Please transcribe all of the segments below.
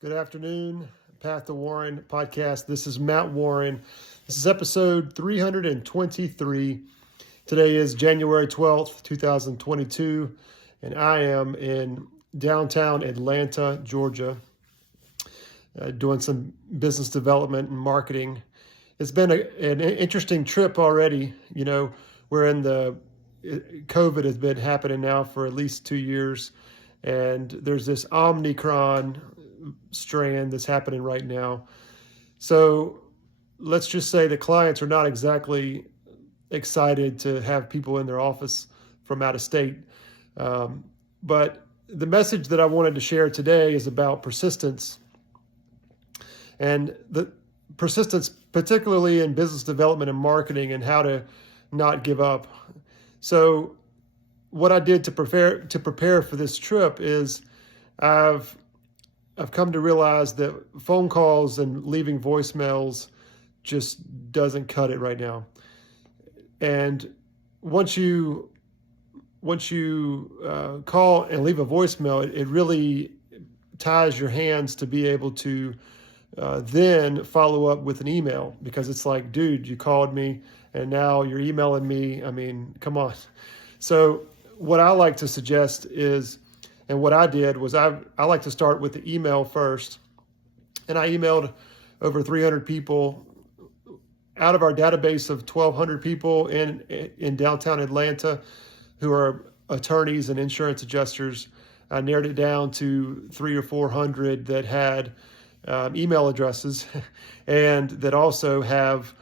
Good afternoon, Path to Warren podcast. This is Matt Warren. This is episode 323. Today is January 12th, 2022, and I am in downtown Atlanta, Georgia, doing some business development and marketing. It's been an interesting trip already. COVID has been happening now for at least 2 years, and there's this Omicron strand that's happening right now. So let's just say the clients are not exactly excited to have people in their office from out of state. But the message that I wanted to share today is about persistence, and the persistence, particularly in business development and marketing, and how to not give up. So what I did to prepare for this trip is I've come to realize that phone calls and leaving voicemails just doesn't cut it right now. And once you call and leave a voicemail, it really ties your hands to be able to then follow up with an email, because it's like, dude, you called me and now you're emailing me. I mean, come on. So what I like to suggest is, and what I did was I like to start with the email first. And I emailed over 300 people out of our database of 1,200 people in downtown Atlanta who are attorneys and insurance adjusters. I narrowed it down to 300 or 400 that had email addresses and that also have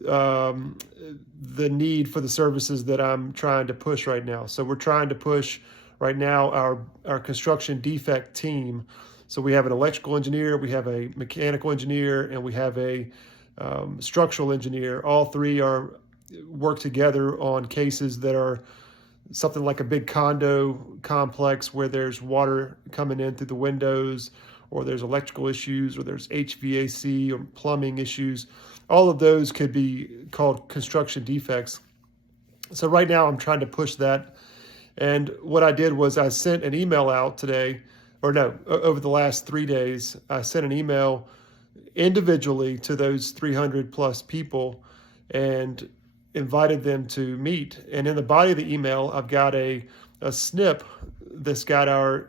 the need for the services that I'm trying to push right now. So we're trying to push right now our construction defect team. So we have an electrical engineer, we have a mechanical engineer, and we have a structural engineer. All three work together on cases that are something like a big condo complex where there's water coming in through the windows, or there's electrical issues, or there's HVAC or plumbing issues. All of those could be called construction defects. So right now I'm trying to push that. And what I did was I sent an email out today, over the last 3 days. I sent an email individually to those 300 plus people and invited them to meet. And in the body of the email, I've got a snip that's got a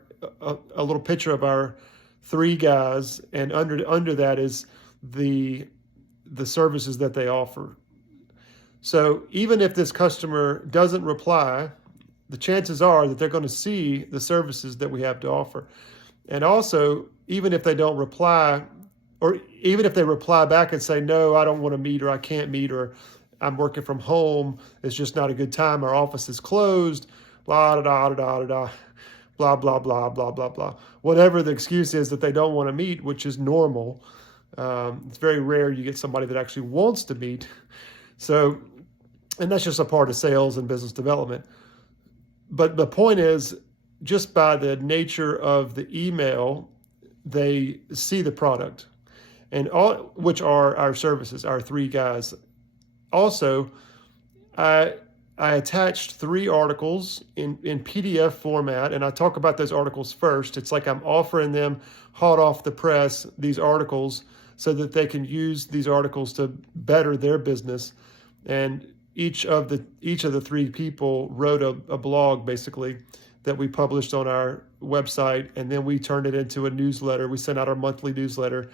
little picture of our three guys, and under that is the services that they offer. So even if this customer doesn't reply, the chances are that they're going to see the services that we have to offer. And also, even if they don't reply, or even if they reply back and say, no, I don't want to meet, or I can't meet, or I'm working from home, it's just not a good time, our office is closed, blah, da, da, da, da, da, blah, blah, blah, blah, blah, blah. Whatever the excuse is that they don't want to meet, which is normal. It's very rare you get somebody that actually wants to meet. So, and that's just a part of sales and business development. But the point is, just by the nature of the email, they see the product, and all, which are our services, our three guys. Also, I attached 3 articles in PDF format, and I talk about those articles first. It's like I'm offering them hot off the press these articles so that they can use these articles to better their business. And each of the 3 people wrote a blog, basically, that we published on our website, and then we turned it into a newsletter. We sent out our monthly newsletter,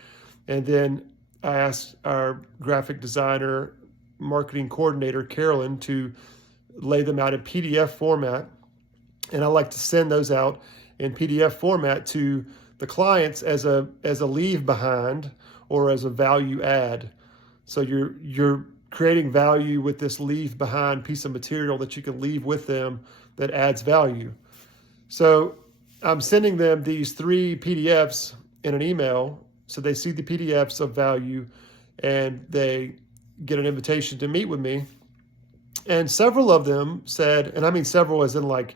and then I asked our graphic designer, marketing coordinator, Carolyn, to lay them out in PDF format, and I like to send those out in PDF format to the clients as a leave behind or as a value add. So you're creating value with this leave behind piece of material that you can leave with them that adds value. So I'm sending them these 3 PDFs in an email, so they see the PDFs of value and they get an invitation to meet with me. And several of them said, and I mean several as in like,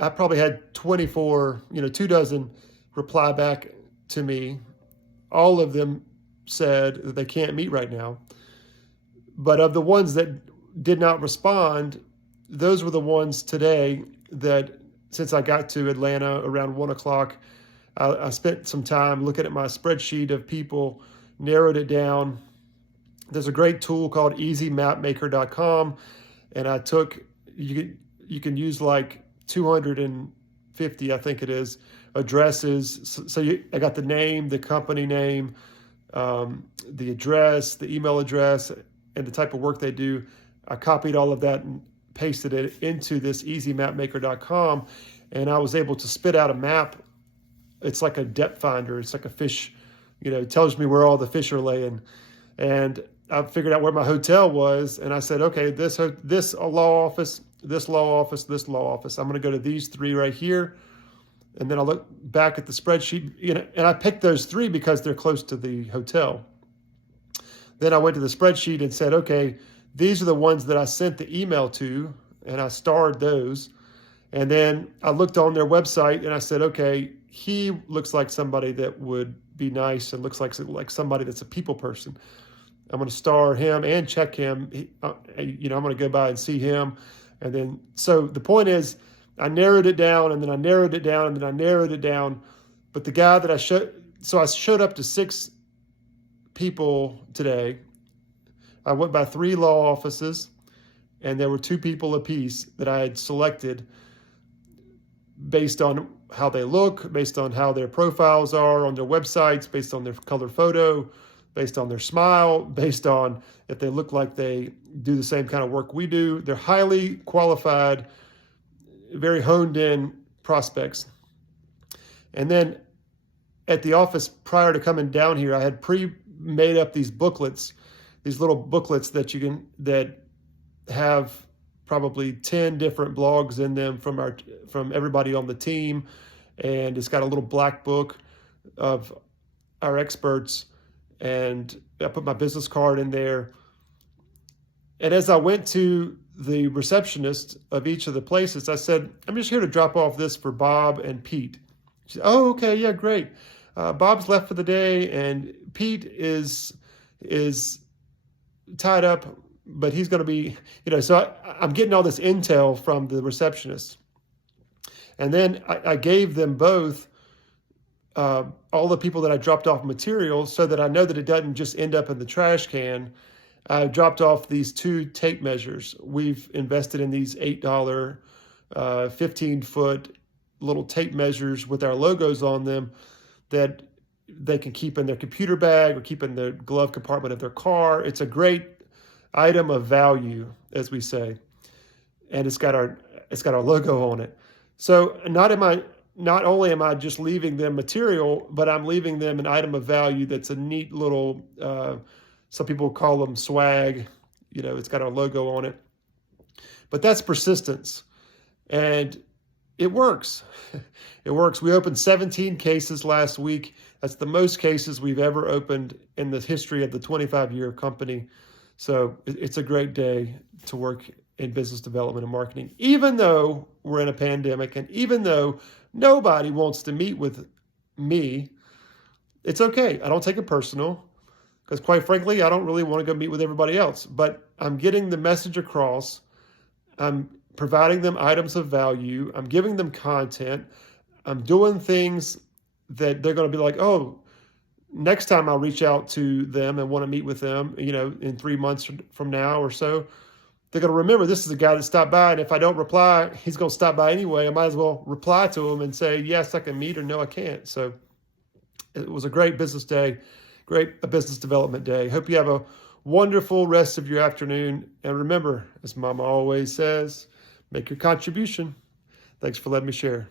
I probably had 24, 24 reply back to me. All of them said that they can't meet right now. But of the ones that did not respond, those were the ones today that, since I got to Atlanta around 1 o'clock, I spent some time looking at my spreadsheet of people, narrowed it down. There's a great tool called easymapmaker.com, and you can use like 250, I think it is, addresses. I got the name, the company name, the address, the email address, and the type of work they do. I copied all of that and pasted it into this easymapmaker.com, and I was able to spit out a map. It's like a depth finder. It's like a fish, it tells me where all the fish are laying. And I figured out where my hotel was, and I said, okay, this law office, this law office, this law office. I'm going to go to these three right here. And then I look back at the spreadsheet, and I picked those three because they're close to the hotel. Then I went to the spreadsheet and said, okay, these are the ones that I sent the email to, and I starred those. And then I looked on their website and I said, okay, he looks like somebody that would be nice and looks like somebody that's a people person. I'm going to star him and check him. I'm going to go by and see him. And then, so the point is, I narrowed it down, and then I narrowed it down, and then I narrowed it down. But the guy that I showed up to 6 people today. I went by 3 law offices, and there were 2 people apiece that I had selected based on how they look, based on how their profiles are on their websites, based on their color photo, based on their smile, based on if they look like they do the same kind of work we do. They're highly qualified, very honed in prospects. And then at the office prior to coming down here, I had made up these booklets, these little booklets that have probably 10 different blogs in them from everybody on the team. And it's got a little black book of our experts. And I put my business card in there. And as I went to the receptionist of each of the places, I said, I'm just here to drop off this for Bob and Pete. She said, oh, okay, yeah, great. Bob's left for the day, and Pete is tied up, but he's going to be, so I'm getting all this intel from the receptionist. And then I gave them both all the people that I dropped off material so that I know that it doesn't just end up in the trash can. I dropped off these 2 tape measures. We've invested in these $8, 15-foot little tape measures with our logos on them that they can keep in their computer bag or keep in the glove compartment of their car. It's a great item of value, as we say, and it's got our logo on it. So not only am I just leaving them material, but I'm leaving them an item of value that's a neat little, some people call them swag, it's got our logo on it. But that's persistence. And it works. It works. We opened 17 cases last week. That's the most cases we've ever opened in the history of the 25-year company. So it's a great day to work in business development and marketing, even though we're in a pandemic and even though nobody wants to meet with me. It's okay. I don't take it personal because, quite frankly, I don't really want to go meet with everybody else. But I'm getting the message across. I'm providing them items of value. I'm giving them content. I'm doing things that they're going to be like, oh, next time I'll reach out to them and want to meet with them, in 3 months from now or so. They're going to remember this is a guy that stopped by, and if I don't reply, he's going to stop by anyway. I might as well reply to him and say, yes, I can meet, or no, I can't. So it was a great business day, great business development day. Hope you have a wonderful rest of your afternoon. And remember, as Mama always says, make your contribution. Thanks for letting me share.